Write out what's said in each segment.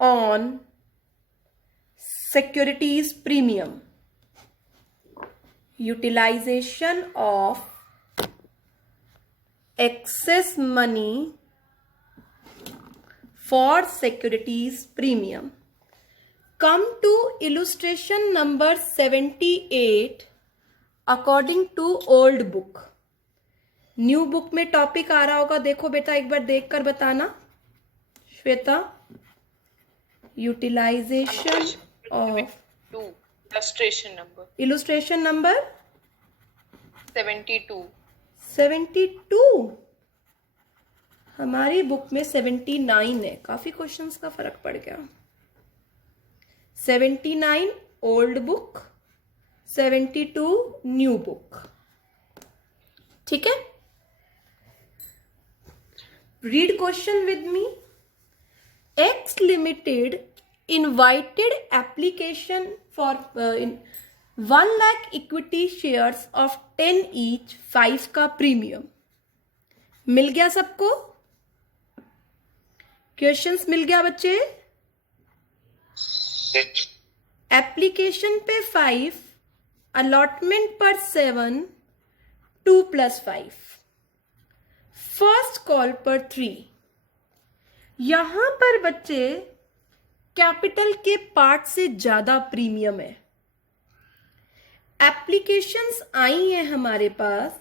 on securities premium. Utilization of excess money for securities premium. Come to illustration number 78 according to old book. New book में topic आ रहा होगा, देखो बेटा एक बार देखकर बताना Shweta. Utilization of illustration number 72. हमारी बुक में 79 है, काफी क्वेश्चंस का फर्क पड़ गया. 79 ओल्ड बुक, 72 न्यू बुक. ठीक है. Read question with me. X Limited invited application for 1 lakh equity shares of 10 each 5 का प्रीमियम. मिल गया सबको? क्वेश्चंस मिल गया बच्चे? एप्लीकेशन पे 5, अलॉटमेंट पर 7, 2 + 5, फर्स्ट कॉल पर 3. यहां पर बच्चे कैपिटल के पार्ट से ज्यादा प्रीमियम है. एप्लीकेशंस आई हैं हमारे पास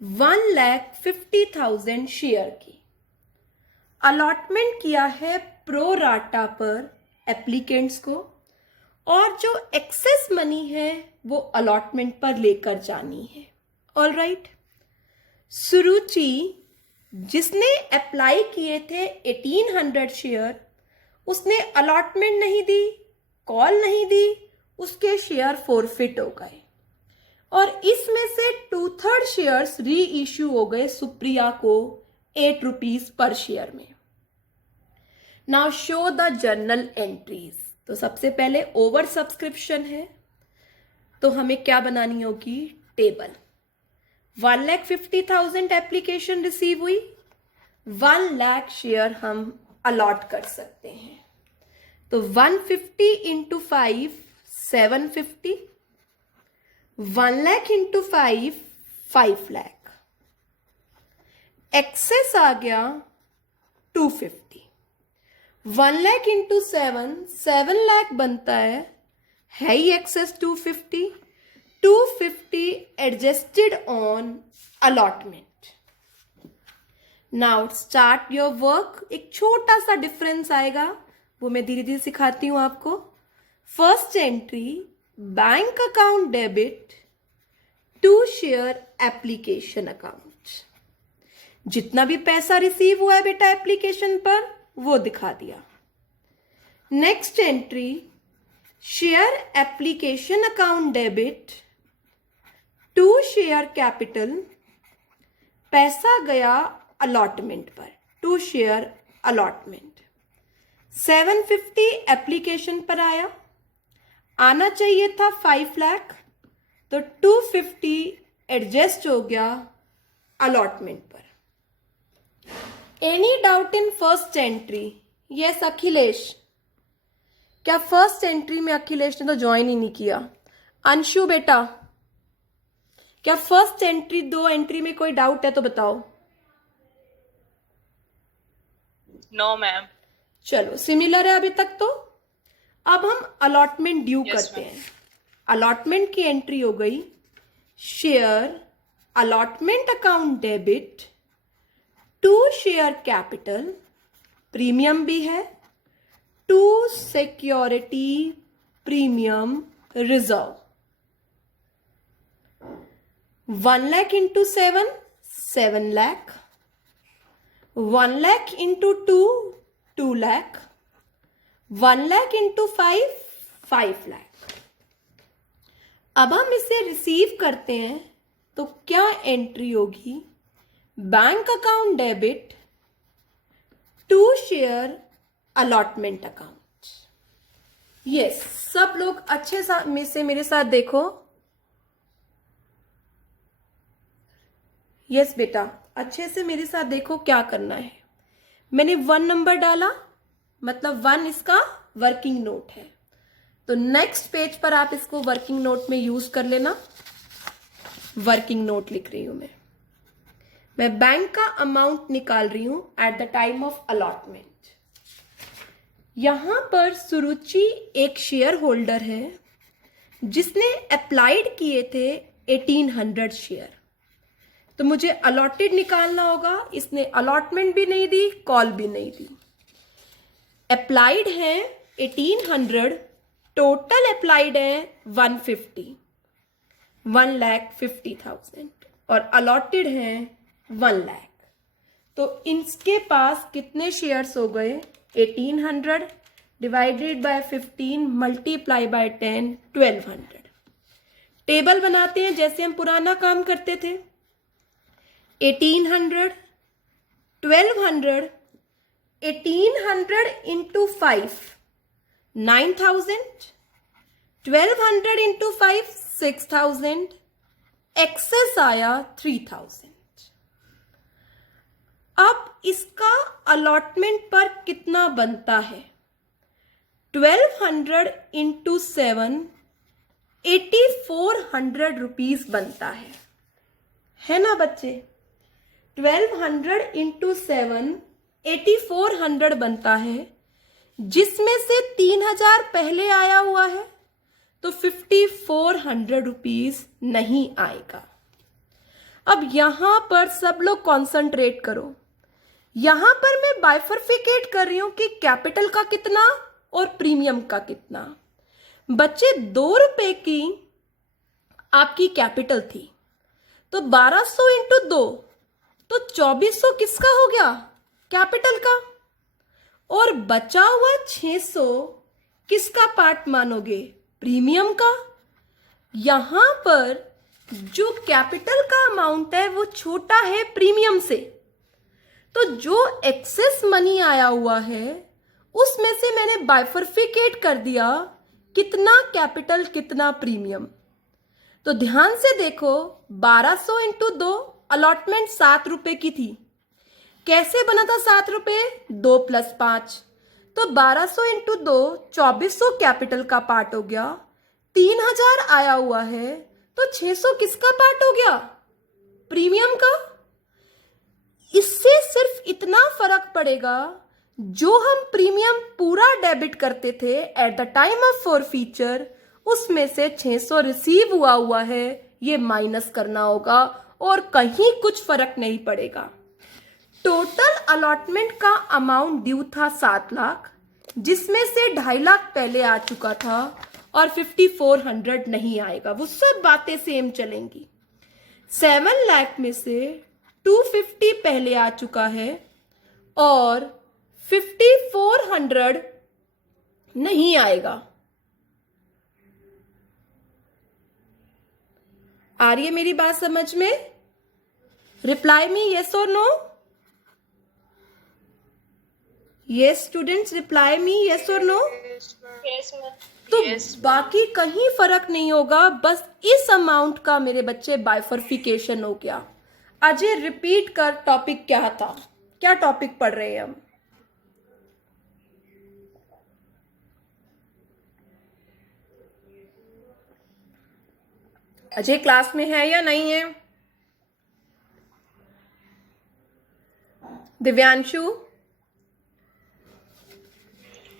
1,50,000 शेयर की. अलॉटमेंट किया है प्रो राटा पर एप्लीकेंट्स को, और जो एक्सेस मनी है वो अलॉटमेंट पर लेकर जानी है. All right. सुरुचि जिसने अप्लाई किए थे 1800 शेयर, उसने अलॉटमेंट नहीं दी, कॉल नहीं दी, उसके शेयर फॉरफिट हो गए, और इसमें से 2/3 शेयर्स री इश्यू हो गए सुप्रिया को 8 रुपीज पर शेयर में. Now show the journal entries. तो सबसे पहले ओवर सब्सक्रिप्शन है, तो हमें क्या बनानी होगी? टेबल. 1,50,000 एप्लीकेशन रिसीव हुई, 1 लाख शेयर हम अलॉट कर सकते हैं. तो 150 into 5 750, 1 lakh into 5 5 lakh. Excess आ गया 250. 1 लाख इंटू 7 लाख बनता है ही excess 250. 250 adjusted on allotment. Now start your work. एक छोटा सा डिफरेंस आएगा, वो मैं धीरे धीरे सिखाती हूं आपको. First entry bank account debit to share application account. जितना भी पैसा रिसीव हुआ है बेटा एप्लीकेशन पर वो दिखा दिया. Next entry share application account debit to share capital. पैसा गया अलॉटमेंट पर, टू शेयर अलॉटमेंट. 750 एप्लीकेशन पर आया, आना चाहिए था 5 लाख, तो 250 एडजस्ट हो गया अलॉटमेंट पर. Any doubt in first entry? Yes Akhilesh. क्या फर्स्ट एंट्री में अखिलेश ने तो ज्वाइन ही नहीं किया? अंशु बेटा, क्या फर्स्ट एंट्री 2 एंट्री में कोई डाउट है तो बताओ. No ma'am. चलो सिमिलर है अभी तक. तो अब हम अलॉटमेंट ड्यू करते हैं. अलॉटमेंट की एंट्री हो गई share allotment account debit to share capital, premium भी है, to security premium reserve. 1 lakh into 7 7 lakh, 1 lakh into 2 2 lakh, 1 lakh into 5 5 lakh. अब हम इसे रिसीव करते हैं तो क्या एंट्री होगी? Bank account debit to share allotment account. Yes, सब लोग अच्छे से मेरे साथ देखो. यस बेटा, अच्छे से मेरे साथ देखो क्या करना है. मैंने 1 नंबर डाला, मतलब 1 इसका वर्किंग नोट है। तो नेक्स्ट पेज पर आप इसको वर्किंग नोट में यूज कर लेना। वर्किंग नोट लिख रही हूं मैं बैंक का अमाउंट निकाल रही हूं at the time of allotment. यहां पर सुरुचि एक शेयर होल्डर है जिसने अप्लाइड किए थे 1800 शेयर। तो मुझे अलॉटेड निकालना होगा। इसने अलॉटमेंट भी नहीं दी, कॉल भी नहीं दी। अप्लाइड है 1800, टोटल अप्लाइड है 150, 1,50,000 और अलॉटेड है 1 लाख। तो इनके पास कितने शेयर्स हो गए? 1800 divided by 15 multiply by 10, 1200। Table बनाते हैं जैसे हम पुराना काम करते थे। 1800, 1200, 1800 इंटू 5 9,000, 1200 इंटू 5 6,000, एक्सेस आया 3,000। अब इसका अलॉटमेंट पर कितना बनता है? 1200 इंटू 7 8400 रुपीज बनता है ना बच्चे? 1200 इंटू 7 8400 बनता है, जिसमें से 3000 पहले आया हुआ है, तो 5400 रुपीज नहीं आएगा। अब यहां पर सब लोग कॉन्सेंट्रेट करो। यहां पर मैं बाइफरफिकेट कर रही हूं कि कैपिटल का कितना और प्रीमियम का कितना। बच्चे 2 रुपए की आपकी कैपिटल थी, तो 1200 इंटू 2 तो 2400 किसका हो गया? कैपिटल का। और बचा हुआ 600 किसका पार्ट मानोगे? प्रीमियम का। यहां पर जो कैपिटल का अमाउंट है वो छोटा है प्रीमियम से, तो जो एक्सेस मनी आया हुआ है उसमें से मैंने बाइफरफिकेट कर दिया, कितना कैपिटल कितना प्रीमियम। तो ध्यान से देखो, 1200 इंटू 2 अलॉटमेंट 7 रुपए की थी। कैसे बना था 7 रुपए? 2 + 5, तो 1200 इंटू 2 2400 कैपिटल का पार्ट हो गया। 3000 आया हुआ है, तो 600 किसका पार्ट हो गया? प्रीमियम का। इससे सिर्फ इतना फर्क पड़ेगा, जो हम प्रीमियम पूरा डेबिट करते थे at the time of forfeiture, उसमें से 600 रिसीव हुआ है, ये माइनस करना होगा और कहीं कुछ फर्क नहीं पड़ेगा। टोटल अलॉटमेंट का अमाउंट ड्यू था 7 लाख, जिसमें से 2.5 लाख पहले आ चुका था और 5400 नहीं आएगा। वो सब बातें सेम चलेंगी। 7 लाख में से 250 पहले आ चुका है और 5400 नहीं आएगा। आ रही है मेरी बात समझ में? रिप्लाई मी यस और no. Yes students, reply me yes और नो। तो बाकी कहीं फर्क नहीं होगा, बस इस अमाउंट का मेरे बच्चे बाइफरफिकेशन हो गया। अजय रिपीट कर, टॉपिक क्या था? क्या टॉपिक पढ़ रहे हैं हम? अजय क्लास में है या नहीं है? Divyanshu?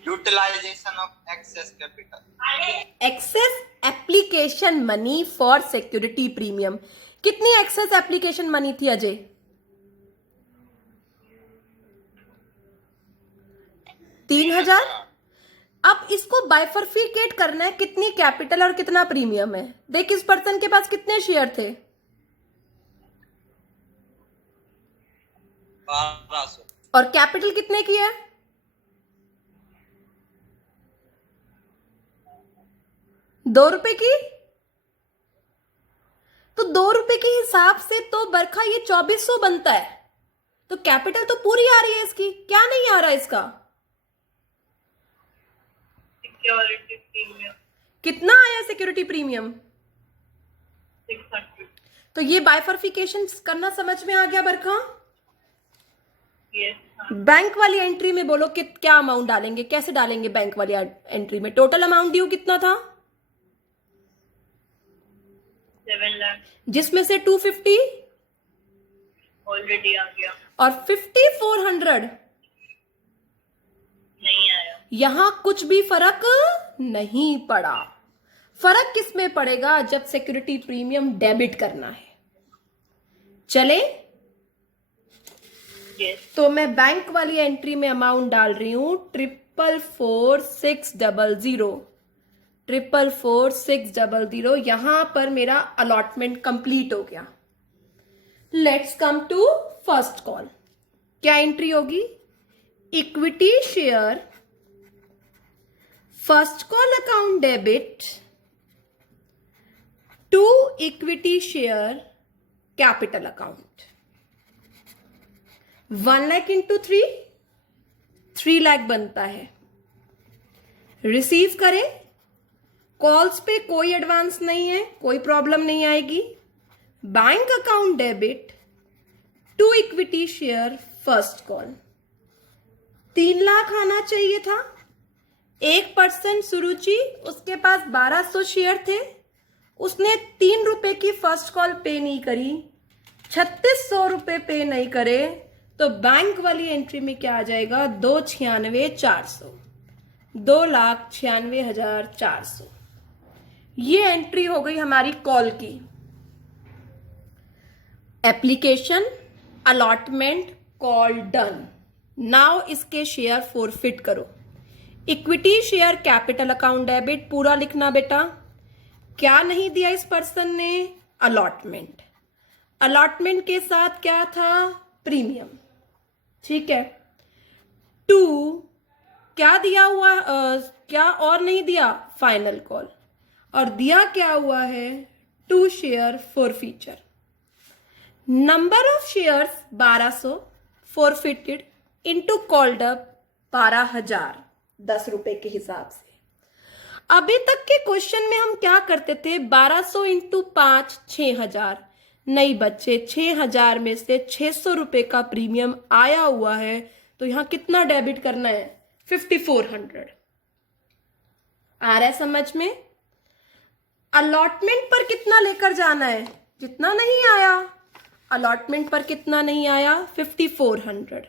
Utilization of excess capital. Excess application money for security premium. कितनी एक्सेस एप्लीकेशन मनी थी अजय? 3000। अब इसको बाइफरफिकेट करना है, कितनी कैपिटल और कितना प्रीमियम है। देख इस पर्सन के पास कितने शेयर थे? 1200। और कैपिटल कितने की है? 2 रुपए की। तो 2 रुपए के हिसाब से तो बरखा ये 2400 बनता है, तो कैपिटल तो पूरी आ रही है इसकी। क्या नहीं आ रहा इसका? सिक्योरिटी प्रीमियम कितना आया सिक्योरिटी प्रीमियम? 600। तो ये बाइफरफिकेशन करना समझ में आ गया बरखा? यस। बैंक वाली एंट्री में बोलो कि क्या अमाउंट डालेंगे, कैसे डालेंगे बैंक वाली एंट्री में? टोटल अमाउंट ड्यू कितना था? 7 लाख जिसमें से 250 ऑलरेडी आ गया, और 5400 नहीं आया। यहां कुछ भी फर्क नहीं पड़ा। फर्क किस में पड़ेगा? जब सिक्योरिटी प्रीमियम डेबिट करना है। चले यस, तो मैं बैंक वाली एंट्री में अमाउंट डाल रही हूं 444,600 यहां पर मेरा अलॉटमेंट कंप्लीट हो गया। Let's come to first call. क्या एंट्री होगी? Equity share first call account debit to equity share capital account. 1 lakh into 3 lakh बनता है। रिसीव करें। कॉल्स पे कोई एडवांस नहीं है, कोई प्रॉब्लम नहीं आएगी। Bank account debit to equity share first call. 3 lakh आना चाहिए था। एक पर्सन सुरुचि, उसके पास 1200 शेयर थे, उसने 3 रुपए की फर्स्ट कॉल पे नहीं करी, 3600 रुपए पे नहीं करे, तो बैंक वाली एंट्री में क्या आ जाएगा? 2,96,400, 2,96,400। ये एंट्री हो गई हमारी कॉल की। Application allotment call done. Now इसके शेयर फॉरफिट करो। Equity share capital account debit पूरा लिखना बेटा। क्या नहीं दिया इस पर्सन ने? अलॉटमेंट। अलॉटमेंट के साथ क्या था? प्रीमियम। ठीक है। 2 क्या दिया हुआ? क्या और नहीं दिया? Final call. और दिया क्या हुआ है? 2 share forfeiture. Number of shares 1200 forfeited into called up 12,000 10 रुपए के हिसाब से। अभी तक के क्वेश्चन में हम क्या करते थे? 1200 इंटू 5 6,000। नहीं बच्चे, 6,000 में से 600 रुपए का प्रीमियम आया हुआ है, तो यहां कितना डेबिट करना है? 5400। आ रहा है समझ में? अलॉटमेंट पर कितना लेकर जाना है? जितना नहीं आया। अलॉटमेंट पर कितना नहीं आया? 5400।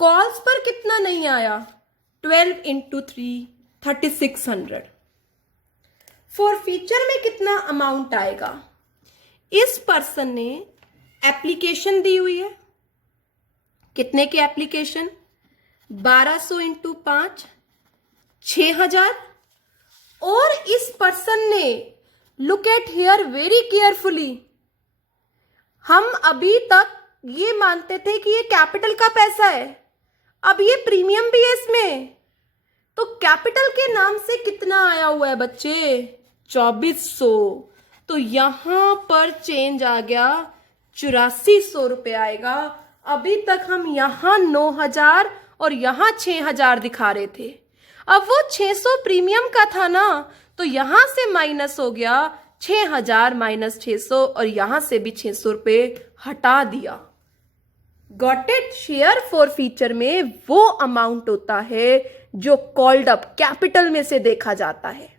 कॉल्स पर कितना नहीं आया? 12 इंटू 3 3600। फॉरफीचर में कितना अमाउंट आएगा? इस पर्सन ने एप्लीकेशन दी हुई है। कितने की एप्लीकेशन? 1200 इंटू 5 6,000। और इस पर्सन ने, look at here very carefully, हम अभी तक ये मानते थे कि ये कैपिटल का पैसा है, अब ये प्रीमियम भी है इसमें। तो कैपिटल के नाम से कितना आया हुआ है बच्चे? 2400। तो यहां पर चेंज आ गया, 8400 रुपए आएगा। अभी तक हम यहां 9,000 और यहां 6,000 दिखा रहे थे। अब वो 600 प्रीमियम का था ना, तो यहां से माइनस हो गया 6,000 माइनस 600, और यहां से भी 600 रुपए हटा दिया। Got it? शेयर फॉरफीचर में वो अमाउंट होता है जो कॉल्ड अप कैपिटल में से देखा जाता है।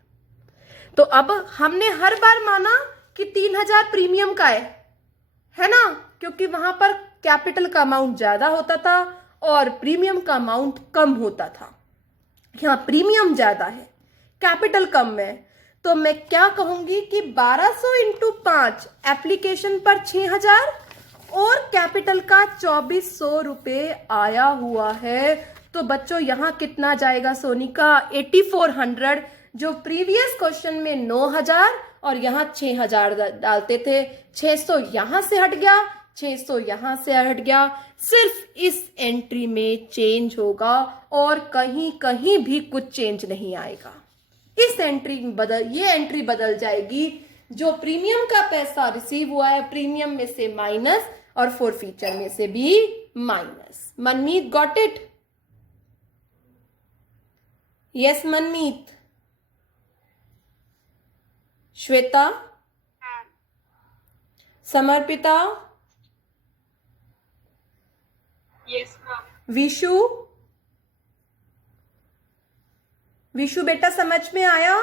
तो अब हमने हर बार माना कि 3,000 प्रीमियम का है ना, क्योंकि वहां पर कैपिटल का अमाउंट ज्यादा होता था और प्रीमियम का अमाउंट कम होता था। यहां प्रीमियम ज्यादा है, कैपिटल कम है, तो मैं क्या कहूंगी कि 1200 इंटू 5 एप्लीकेशन पर 6,000 और कैपिटल का 2400 रुपए आया हुआ है। तो बच्चों यहां कितना जाएगा सोनिका? 8400। जो प्रीवियस क्वेश्चन में 9,000 और यहां 6,000 डालते थे, 600 यहां से हट गया, 600 यहां से हट गया। सिर्फ इस एंट्री में चेंज होगा और कहीं कहीं भी कुछ चेंज नहीं आएगा। इस एंट्री ये एंट्री बदल जाएगी। जो प्रीमियम का पैसा रिसीव हुआ है, प्रीमियम में से माइनस और फॉरफीचर में से भी minus. Manmeet got it? Yes Manmeet. Shweta? Samarpita? Yes ma'am. Vishu, Vishu बेटा समझ में आया?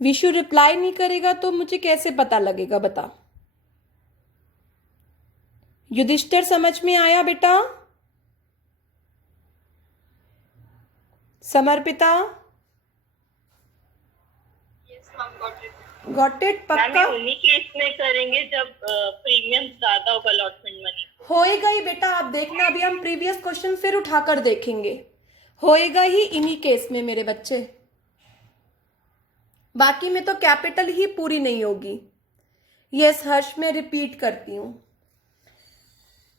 विशु रिप्लाई नहीं करेगा तो मुझे कैसे पता लगेगा, बता। युधिष्ठिर समझ में आया बेटा? समर्पिता, गॉट इट? पक्का उन्हीं केस में करेंगे जब प्रीमियम ज्यादा होगा अलॉटमेंट मनी। होएगा ही बेटा, आप देखना, अभी हम प्रीवियस क्वेश्चन फिर उठाकर देखेंगे, होएगा ही इन्हीं केस में मेरे बच्चे। बाकी में तो कैपिटल ही पूरी नहीं होगी। यस हर्ष, मैं रिपीट करती हूं,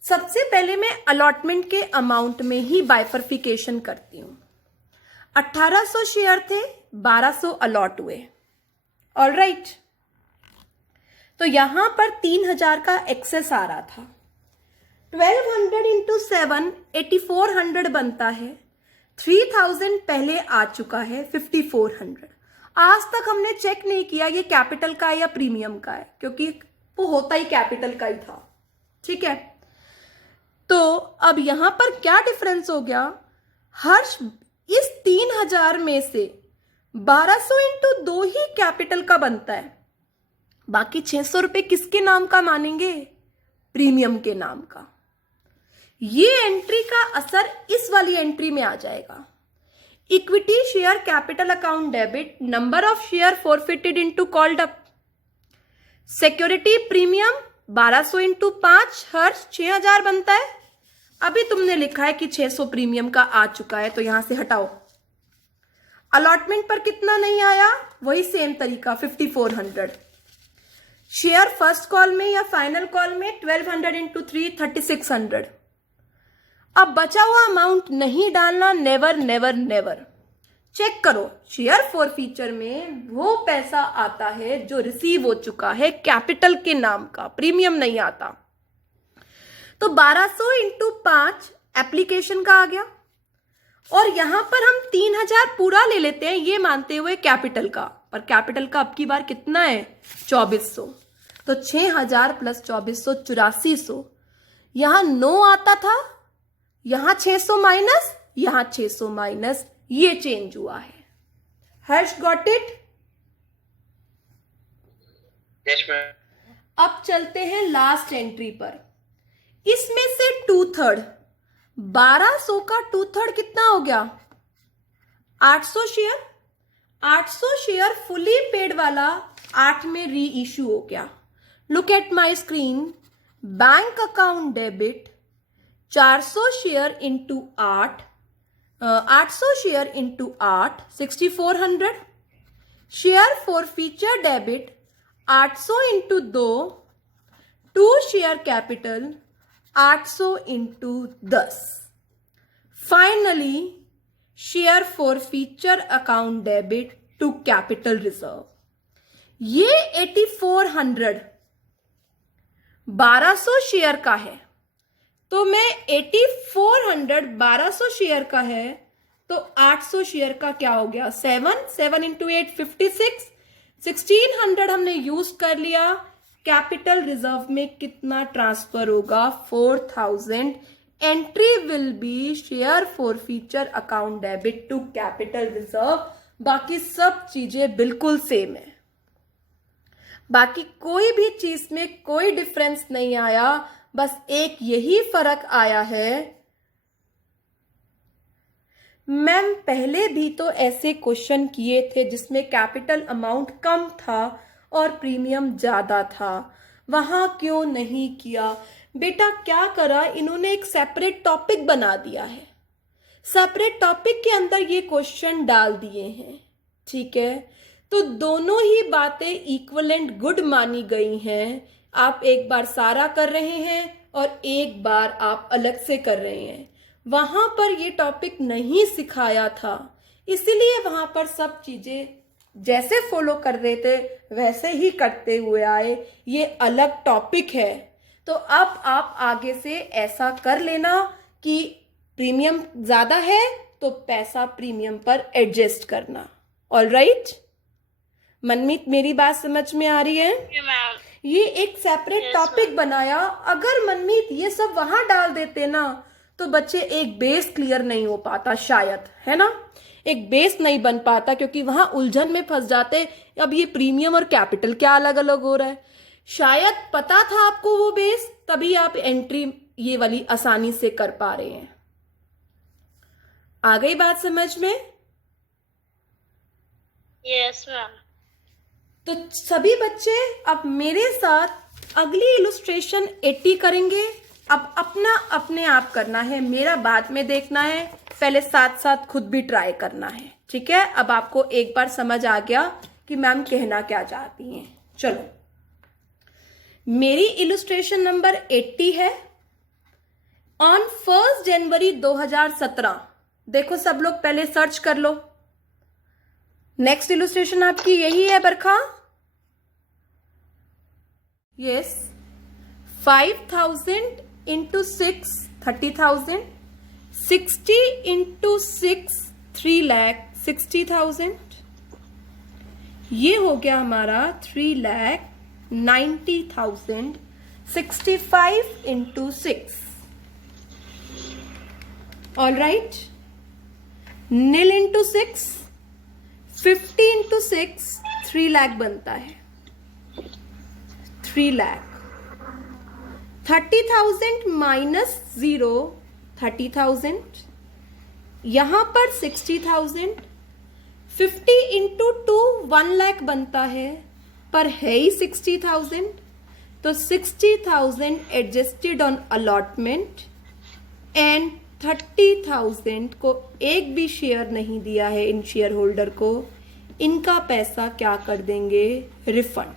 सबसे पहले मैं अलॉटमेंट के अमाउंट में ही बाइफर्फिकेशन करती हूं। 1800 शेयर थे, 1200 अलॉट हुए, ऑल राइट। तो यहां पर 3000 का एक्सेस आ रहा था। 1200 इंटू 7 8400 बनता है। 3000 पहले आ चुका है, 5400। आज तक हमने चेक नहीं किया ये कैपिटल का है या प्रीमियम का है, क्योंकि वो होता ही कैपिटल का ही था, ठीक है। तो अब यहां पर क्या डिफरेंस हो गया? हर्ष, इस 3000 में से 1200 इंटू 2 ही कैपिटल का बनता है, बाकी 600 रुपए किसके नाम का मानेंगे? प्रीमियम के नाम का। ये एंट्री का असर इस वाली एंट्री में आ जाएगा। Equity share capital account debit, number of share forfeited into called up. Security premium 1200 into 5, हर्ष 6000 बनता है। अभी तुमने लिखा है कि 600 प्रीमियम का आ चुका है, तो यहां से हटाओ। अलॉटमेंट पर कितना नहीं आया? वही सेम तरीका, 5400। शेयर फर्स्ट कॉल में या फाइनल कॉल में 1200 इंटू 3 3600। अब बचा हुआ अमाउंट नहीं डालना, नेवर नेवर नेवर। चेक करो, शेयर फॉरफीचर में वो पैसा आता है जो रिसीव हो चुका है कैपिटल के नाम का, प्रीमियम नहीं आता। तो 1200 इंटू 5 एप्लीकेशन का आ गया, और यहां पर हम 3000 पूरा ले लेते हैं, ये मानते हुए कैपिटल का, पर कैपिटल का अब की बार कितना है? 2400। तो 6000 प्लस 2400 8400। यहां 9 आता था, यहां 600 माइनस, यहां 600 माइनस, ये चेंज हुआ है। हर्ष गॉट इट? Yes ma'am. अब चलते हैं लास्ट एंट्री पर। इसमें से 2/3, 1200 का 2/3 कितना हो गया? 800 शेयर। 800 शेयर फुली पेड वाला 8 में री इश्यू हो गया। Look at my screen, bank account debit 400 share into 8, 800 share into 8 6400। Share forfeiture debit 800 into 2 2 share capital 800 into 10। Finally share forfeiture account debit to capital reserve. ये 8400 1200 share का है, तो मैं 8400 1200 शेयर का है, तो 800 शेयर का क्या हो गया? 7 इंटू 8 56। 1600 हमने यूज कर लिया। कैपिटल रिजर्व में कितना ट्रांसफर होगा? 4000। Entry will be share forfeiture account debit to capital reserve. बाकी सब चीजें बिल्कुल सेम है, बाकी कोई भी चीज में कोई डिफरेंस नहीं आया, बस एक यही फर्क आया है। मैम पहले भी तो ऐसे क्वेश्चन किए थे जिसमें कैपिटल अमाउंट कम था और प्रीमियम ज्यादा था, वहां क्यों नहीं किया? बेटा क्या करा, इन्होंने एक सेपरेट टॉपिक बना दिया है, सेपरेट टॉपिक के अंदर ये क्वेश्चन डाल दिए हैं, ठीक है। तो दोनों ही बातें इक्वलेंट गुड मानी गई हैं। आप एक बार सारा कर रहे हैं और एक बार आप अलग से कर रहे हैं। वहां पर ये टॉपिक नहीं सिखाया था, इसीलिए वहां पर सब चीजें जैसे फॉलो कर रहे थे वैसे ही करते हुए आए। ये अलग टॉपिक है, तो अब आप आगे से ऐसा कर लेना कि प्रीमियम ज्यादा है तो पैसा प्रीमियम पर एडजस्ट करना। All right? मनमीत मेरी बात समझ में आ रही है? ये एक सेपरेट टॉपिक बनाया। अगर मनमीत ये सब वहां डाल देते ना तो बच्चे एक बेस क्लियर नहीं हो पाता शायद, है ना, एक बेस नहीं बन पाता, क्योंकि वहां उलझन में फंस जाते। अब ये प्रीमियम और कैपिटल क्या अलग अलग हो रहा है, शायद पता था आपको वो बेस, तभी आप एंट्री ये वाली आसानी से कर पा रहे हैं। आ गई बात समझ में? Yes ma'am. तो सभी बच्चे अब मेरे साथ अगली इलुस्ट्रेशन 80 करेंगे। अब अपना अपने आप करना है, मेरा बाद में देखना है, पहले साथ साथ खुद भी ट्राई करना है, ठीक है। अब आपको एक बार समझ आ गया कि मैम कहना क्या चाहती हैं। चलो, मेरी इलुस्ट्रेशन नंबर 80 है। ऑन 1 जनवरी 2017, देखो सब लोग पहले सर्च कर लो। नेक्स्ट इलुस्ट्रेशन आपकी यही है बरखा? यस। 5,000 इंटू 6 30,000, 60 इंटू 6 3,60,000, ये हो गया हमारा 3,90,000। 65 इंटू 6, ऑल राइट। नील इंटू 6, 50 इंटू 6 3 लाख बनता है, 3 लाख। 30,000 माइनस 0 30,000, यहां पर 60,000। 50 इंटू 2 1 लाख बनता है, पर है ही 60,000, तो 60,000 एडजस्टेड ऑन अलॉटमेंट एंड 30,000 को एक भी शेयर नहीं दिया है इन शेयर होल्डर को, इनका पैसा क्या कर देंगे? Refund.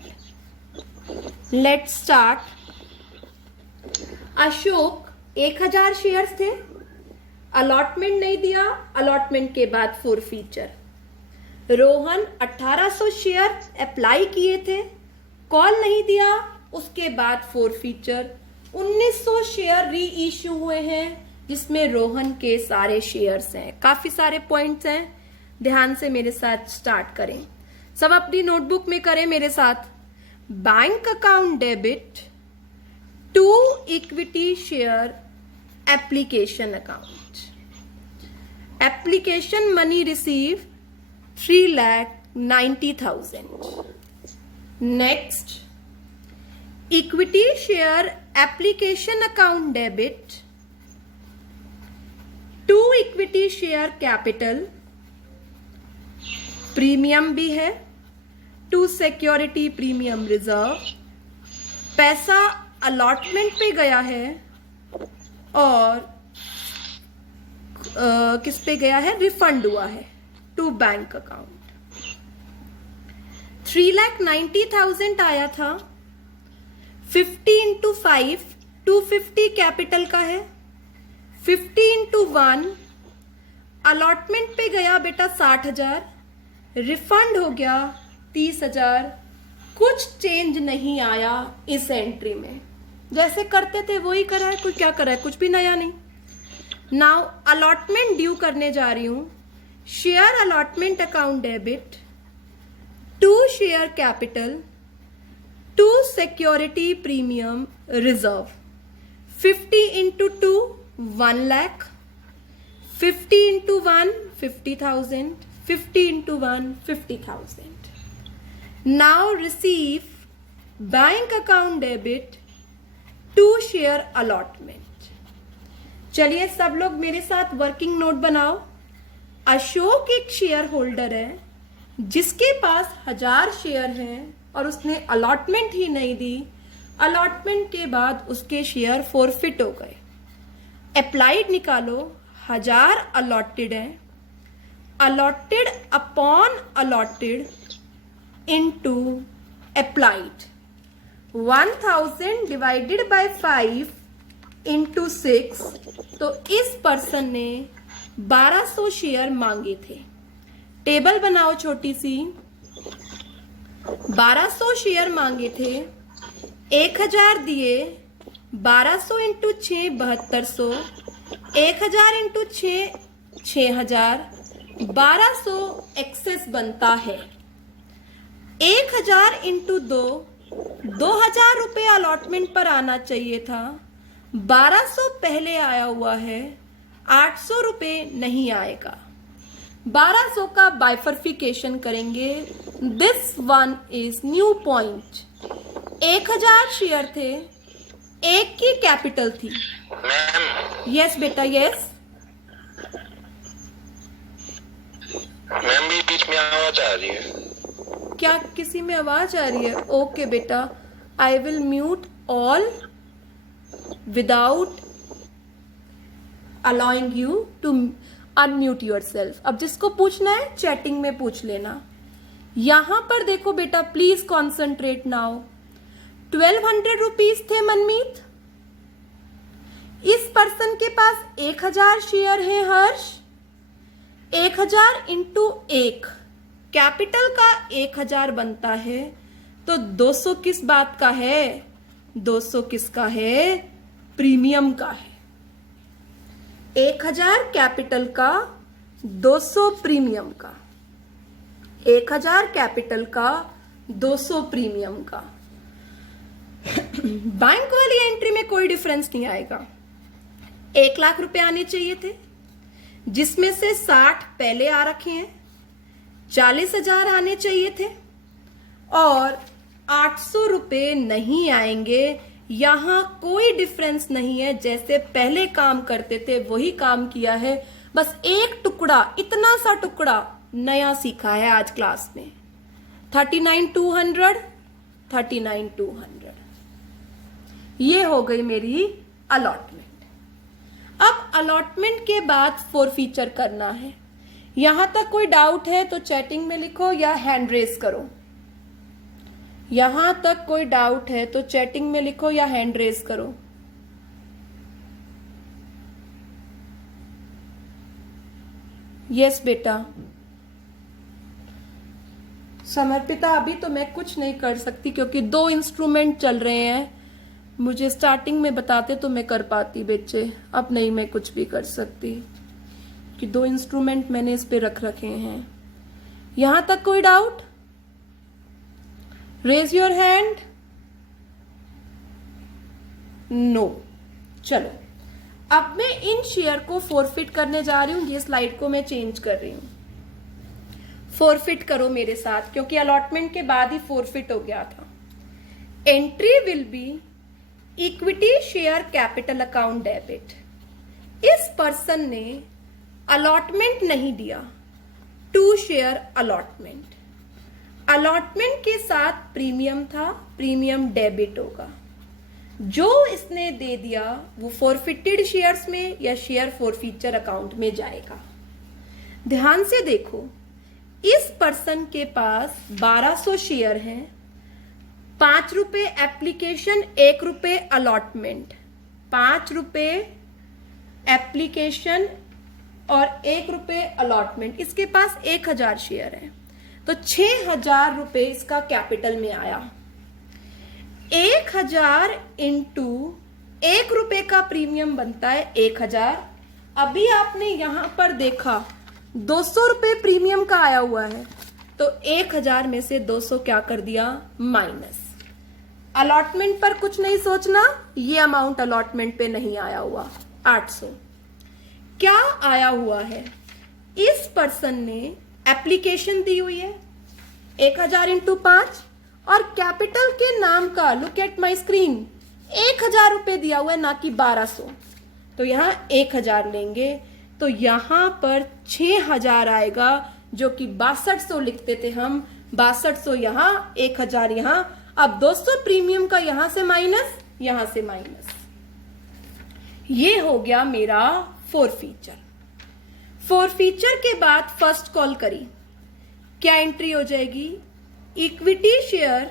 Let's start. Ashok 1,000 shares थे, अलॉटमेंट नहीं दिया, अलॉटमेंट के बाद फॉरफीचर। रोहन 1,800 शेयर अप्लाई किए थे, कॉल नहीं दिया, उसके बाद फॉरफीचर। 1,900 शेयर री इश्यू हुए हैं, जिसमें रोहन के सारे शेयर्स हैं। काफी सारे पॉइंट्स हैं, ध्यान से मेरे साथ स्टार्ट करें। सब अपनी नोटबुक में करें मेरे साथ। Bank account debit to equity share application account. Application money receive 3,90,000। Next, equity share application account debit to equity share capital, premium भी है, टू सिक्योरिटी प्रीमियम रिजर्व। पैसा अलॉटमेंट पे गया है और किस पे गया है? रिफंड हुआ है टू बैंक अकाउंट। 3,90,000 आया था। 50 इंटू 5 250 कैपिटल का है। 50 इंटू 1 अलॉटमेंट पे गया बेटा 60,000, रिफंड हो गया 30,000। कुछ चेंज नहीं आया इस एंट्री में, जैसे करते थे वही करा है। कोई क्या करा है? कुछ भी नया नहीं। नाउ अलॉटमेंट ड्यू करने जा रही हूं। Share allotment account debit to share capital to security premium reserve. 50 into 2 1 lakh, 50 into 1 50,000, 50 into 1 50,000। Now receive bank account debit to share allotment. चलिए सब लोग मेरे साथ वर्किंग नोट बनाओ। अशोक एक शेयर होल्डर है जिसके पास 1,000 शेयर हैं और उसने अलॉटमेंट ही नहीं दी। अलॉटमेंट के बाद उसके शेयर फॉरफिट हो गए। अप्लाइड निकालो, 1,000 अलॉटेड है, allotted upon allotted into applied. 1,000 divided by 5 into 6, तो इस पर्सन ने 1,200 शेयर मांगे थे। टेबल बनाओ छोटी सी। 1,200 शेयर मांगे थे, 1,000 दिए, 1,200 इंटू 6 7,200, 1,000 इंटू 6 6,000, 1,200 एक्सेस बनता है। 1,000 इंटू 2 2,000 रुपये अलॉटमेंट पर आना चाहिए था, 1200 पहले आया हुआ है, 800 रुपये नहीं आएगा। 1200 का बाइफर्फिकेशन करेंगे। This one is new point. 1000 share थे, एक की कैपिटल थी। मैम यस बेटा, यस। मैम भी बीच में आवाज आ रही है। क्या किसी में आवाज आ रही है? ओके बेटा, I will mute all without allowing you to unmute yourself. अब जिसको पूछना है चैटिंग में पूछ लेना। यहां पर देखो बेटा, प्लीज कॉन्सेंट्रेट नाउ। 1200 रुपीज थे मनमीत। इस पर्सन के पास 1000 शेयर है हर्ष। 1000 इंटू 1, कैपिटल का 1000 बनता है, तो 200 किस बात का है? 200 किसका है? प्रीमियम का है। 1000 कैपिटल का, 200 प्रीमियम का। 1000 कैपिटल का, 200 प्रीमियम का। बैंक वाली एंट्री में कोई डिफरेंस नहीं आएगा। 1 लाख रुपए आने चाहिए थे, जिसमें से 60 पहले आ रखे हैं। 40,000 आने चाहिए थे और 800 रुपये नहीं आएंगे। यहां कोई डिफरेंस नहीं है, जैसे पहले काम करते थे वही काम किया है, बस एक टुकड़ा, इतना सा टुकड़ा नया सीखा है आज क्लास में। 39,200, 39,200 ये हो गई मेरी अलॉटमेंट। अब अलॉटमेंट के बाद फोरफीचर करना है। यहां तक कोई डाउट है तो चैटिंग में लिखो या हैंड रेज करो। यहां तक कोई डाउट है तो चैटिंग में लिखो या हैंड रेज करो। यस बेटा। समर्पिता, अभी तो मैं कुछ नहीं कर सकती क्योंकि 2 इंस्ट्रूमेंट चल रहे हैं। मुझे स्टार्टिंग में बताते तो मैं कर पाती बच्चे, अब नहीं मैं कुछ भी कर सकती कि 2 इंस्ट्रूमेंट मैंने इस पे रख रखे हैं। यहां तक कोई doubt? Raise your hand. No. चलो, अब मैं इन शेयर को फोरफिट करने जा रही हूं। ये स्लाइड को मैं चेंज कर रही हूं। फोरफिट करो मेरे साथ, क्योंकि अलॉटमेंट के बाद ही फोरफिट हो गया था। Entry will B equity share capital account debit. इस पर्सन ने अलॉटमेंट नहीं दिया, 2 शेयर अलॉटमेंट। अलॉटमेंट के साथ प्रीमियम था, प्रीमियम डेबिट होगा। जो इसने दे दिया वो फोरफिटेड शेयर्स में या शेयर फोरफीचर अकाउंट में जाएगा। ध्यान से देखो, इस पर्सन के पास 1200 शेयर हैं, 5 रुपए एप्लीकेशन, 1 रुपए अलॉटमेंट। 5 रुपए एप्लीकेशन और 1 रुपए अलॉटमेंट। इसके पास 1000 शेयर है, तो 6000 रुपए इसका कैपिटल में आया। 1000 इंटू 1 रुपए का प्रीमियम बनता है 1000। अभी आपने यहां पर देखा 200 रुपए प्रीमियम का आया हुआ है, तो 1000 में से 200 क्या कर दिया? माइनस। अलॉटमेंट पर कुछ नहीं सोचना, ये अमाउंट अलॉटमेंट पे नहीं आया हुआ। 800 क्या आया हुआ है? इस पर्सन ने एप्लीकेशन दी हुई है 1000 इंटू 5 और कैपिटल के नाम का, लुक एट माई स्क्रीन, 1000 रुपए दिया हुआ है, ना कि 1200। तो यहां 1000 लेंगे तो यहां पर 6000 आएगा, जो कि 6200 लिखते थे हम। 6200 यहां, 1000 यहां। अब 200 प्रीमियम का यहां से माइनस, यहां से माइनस। ये हो गया मेरा फोरफीचर। फोरफीचर के बाद फर्स्ट कॉल करी, क्या एंट्री हो जाएगी? Equity share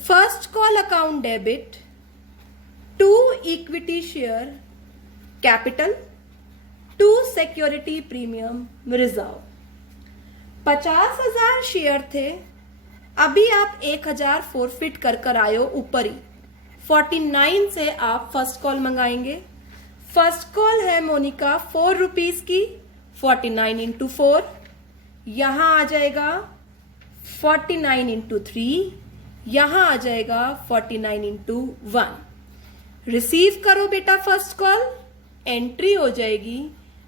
first call account debit to equity share capital to security premium reserve. 50,000 share थे, अभी आप 1000 फोरफिट कर आए हो ऊपर ही। 49 से आप फर्स्ट कॉल मंगाएंगे। फर्स्ट कॉल है मोनिका 4 रुपीज की, 49 इंटू 4 यहां आ जाएगा 49 इंटू 3, यहां आ जाएगा 49 इंटू 1। रिसीव करो बेटा फर्स्ट कॉल, एंट्री हो जाएगी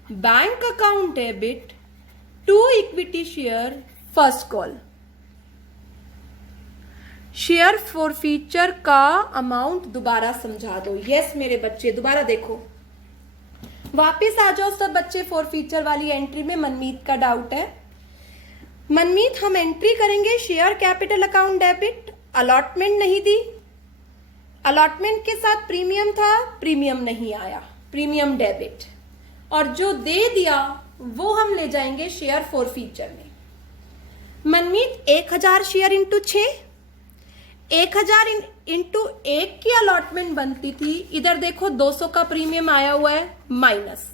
bank account debit to equity share first call. Share forfeiture का अमाउंट दोबारा समझा दो। यस मेरे बच्चे दोबारा देखो, वापस आ जाओ सब बच्चे फॉरफीचर वाली एंट्री में। मनमीत का डाउट है। मनमीत हम एंट्री करेंगे share capital account debit, allotment नहीं दी, अलॉटमेंट के साथ प्रीमियम था, प्रीमियम नहीं आया, प्रीमियम डेबिट, और जो दे दिया वो हम ले जाएंगे शेयर फॉरफीचर में। मनमीत 1000 शेयर इंटू 6, 1000 इंटू 1 की अलॉटमेंट बनती थी। इधर देखो 200 का प्रीमियम आया हुआ है माइनस,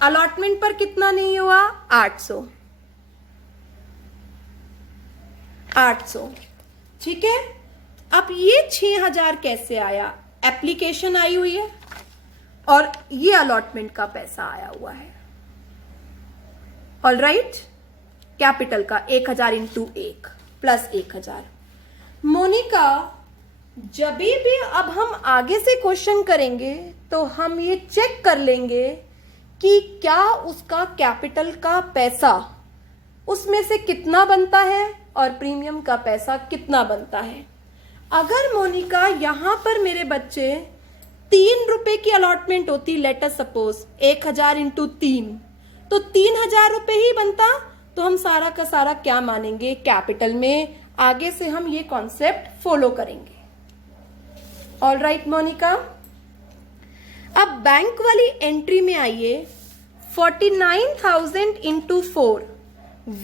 अलॉटमेंट पर कितना नहीं हुआ 800। ठीक है। अब ये 6000 कैसे आया? एप्लीकेशन आई हुई है और ये अलॉटमेंट का पैसा आया हुआ है। ऑल राइट, कैपिटल का 1000 इंटू 1 प्लस 1000। मोनिका जब भी अब हम आगे से क्वेश्चन करेंगे तो हम ये चेक कर लेंगे कि क्या उसका कैपिटल का पैसा उसमें से कितना बनता है और प्रीमियम का पैसा कितना बनता है। अगर मोनिका यहां पर मेरे बच्चे 3 रुपए की अलॉटमेंट होती, लेट अस सपोज 1000 इंटू 3, तो 3000 रुपए ही बनता, तो हम सारा का सारा क्या मानेंगे कैपिटल में। आगे से हम ये कॉन्सेप्ट फॉलो करेंगे। ऑल राइट मोनिका, अब बैंक वाली एंट्री में आइए। 49,000 इंटू 4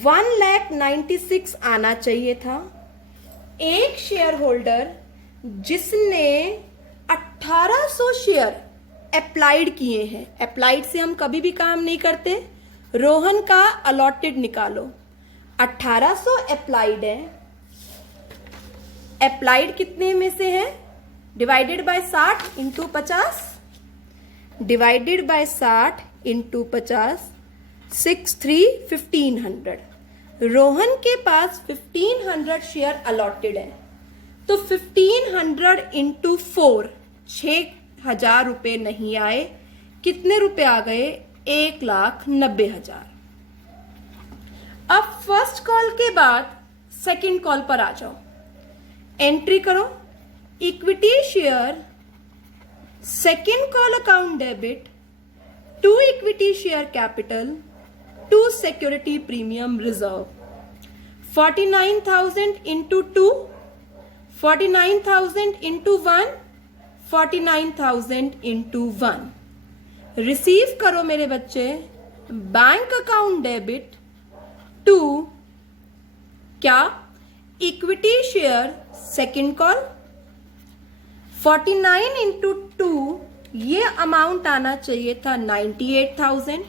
1,96,000 आना चाहिए था। एक शेयर होल्डर जिसने 1800 शेयर अप्लाइड किए हैं, अप्लाइड से हम कभी भी काम नहीं करते, रोहन का अलॉटेड निकालो। 1800 अप्लाइड है, अप्लाइड कितने में से है? Divided by 60 into 50, divided by 60 into 50, 1500। Rohan के पास 1500 शेयर अलॉटेड है, तो 1500 इंटू 4 6000 रुपए नहीं आए, कितने रुपए आ गए? 1,90,000। अब फर्स्ट कॉल के बाद सेकंड कॉल पर आ जाओ, एंट्री करो equity share second call account debit to equity share capital to security premium reserve. 49,000 into 2, 49,000 into 1, 49,000 into 1। Receive करो मेरे बच्चे बैंक अकाउंट डेबिट टू क्या? Equity share second call. 49 into 2 ये अमाउंट आना चाहिए था 98,000।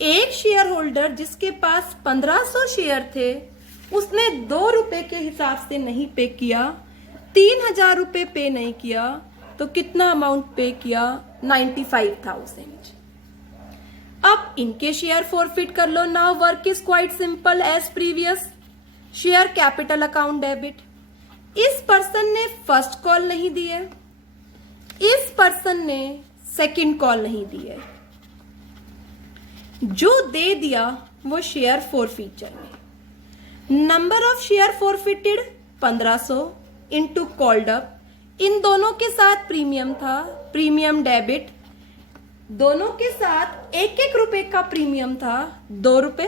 एक शेयर होल्डर जिसके पास 1500 शेयर थे उसने 2 रुपए के हिसाब से नहीं पे किया, 3000 रुपए पे नहीं किया, तो कितना अमाउंट पे किया? 95,000। अब इनके शेयर फॉरफिट कर लो। Now work is quite simple as previous. Share capital account debit, इस पर्सन ने फर्स्ट कॉल नहीं दी है, इस पर्सन ने सेकंड कॉल नहीं दी है, जो दे दिया वो शेयर फॉरफीचर में। Number of share forfeited 1500 into called up, इन दोनों के साथ प्रीमियम था, प्रीमियम डेबिट, दोनों के साथ 1-1 रुपए का प्रीमियम था, 2 रुपए।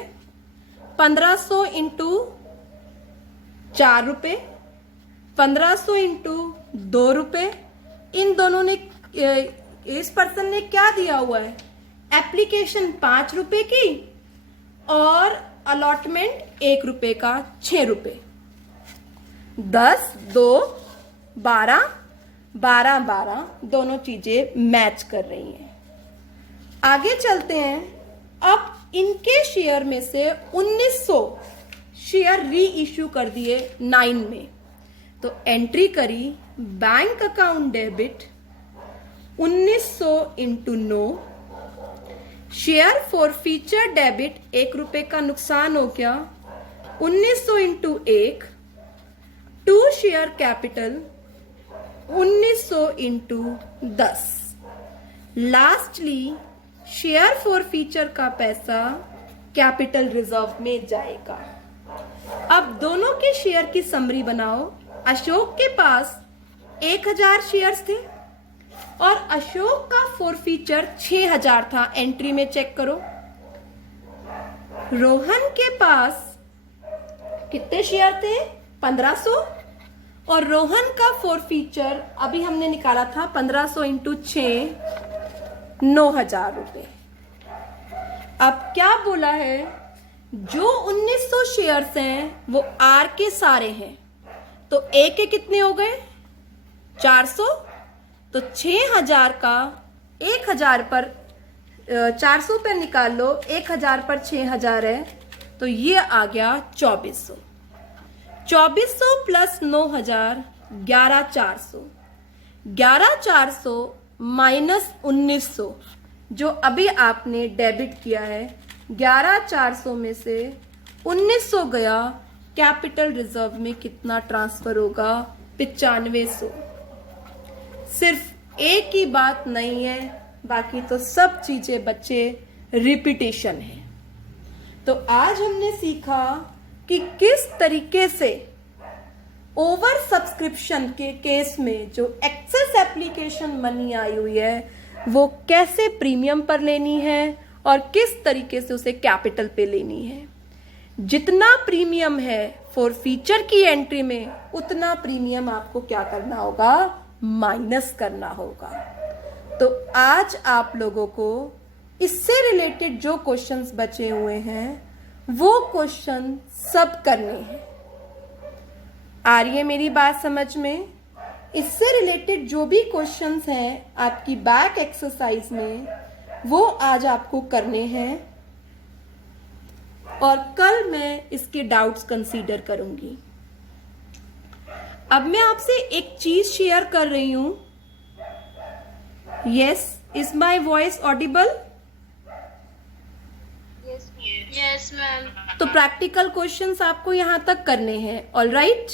1500 इंटू 4 रुपए, 1500 इंटू 2 रुपए। इन दोनों ने, इस पर्सन ने क्या दिया हुआ है? एप्लीकेशन 5 रुपए की और अलॉटमेंट 1 रुपए का, 6 रुपए। 10, 2, 12, 12, 12 दोनों चीजें मैच कर रही हैं। आगे चलते हैं। अब इनके शेयर में से 1900 शेयर री इश्यू कर दिए 9 में, तो एंट्री करी bank account debit 1900 into 9, share forfeiture debit 1 रुपए का नुकसान हो गया, 1900 into 1, to share capital 1900 into 10। Lastly share forfeiture का पैसा कैपिटल रिजर्व में जाएगा। अब दोनों के शेयर की समरी बनाओ। अशोक के पास 1000 शेयर्स थे और अशोक का फॉरफीचर 6000 था। एंट्री में चेक करो। रोहन के पास कितने शेयर थे? 1500 और रोहन का फॉरफीचर अभी हमने निकाला था 1500 इंटू 6 9000 रुपए। अब क्या बोला है? जो 1900 शेयर्स हैं वो आर के सारे हैं, तो ए के कितने हो गए? 400। तो 6000 का 1000 पर 400 पर निकाल लो, 1000 पर 6000 है, तो ये आ गया 2400। 2400 प्लस 9000 11400। 11400 माइनस 1900 जो अभी आपने डेबिट किया है। 11400 में से 1900 गया, कैपिटल रिजर्व में कितना ट्रांसफर होगा? 9500। सिर्फ एक ही बात नहीं है, बाकी तो सब चीजें बच्चे रिपीटेशन है। तो आज हमने सीखा कि किस तरीके से ओवर सब्सक्रिप्शन के केस में जो एक्सेस एप्लीकेशन मनी आई हुई है वो कैसे प्रीमियम पर लेनी है और किस तरीके से उसे कैपिटल पे लेनी है। जितना प्रीमियम है फॉर फीचर की एंट्री में, उतना प्रीमियम आपको क्या करना होगा? माइनस करना होगा। तो आज आप लोगों को इससे रिलेटेड जो क्वेश्चंस बचे हुए हैं वो क्वेश्चन सब करने हैं। आ रही है मेरी बात समझ में? इससे रिलेटेड जो भी क्वेश्चंस हैं आपकी बैक एक्सरसाइज में, वो आज आपको करने हैं और कल मैं इसके डाउट्स कंसीडर करूंगी। अब मैं आपसे एक चीज शेयर कर रही हूं। Yes, is my voice Audible? Yes ma'am. तो प्रैक्टिकल क्वेश्चंस आपको यहां तक करने हैं। All right?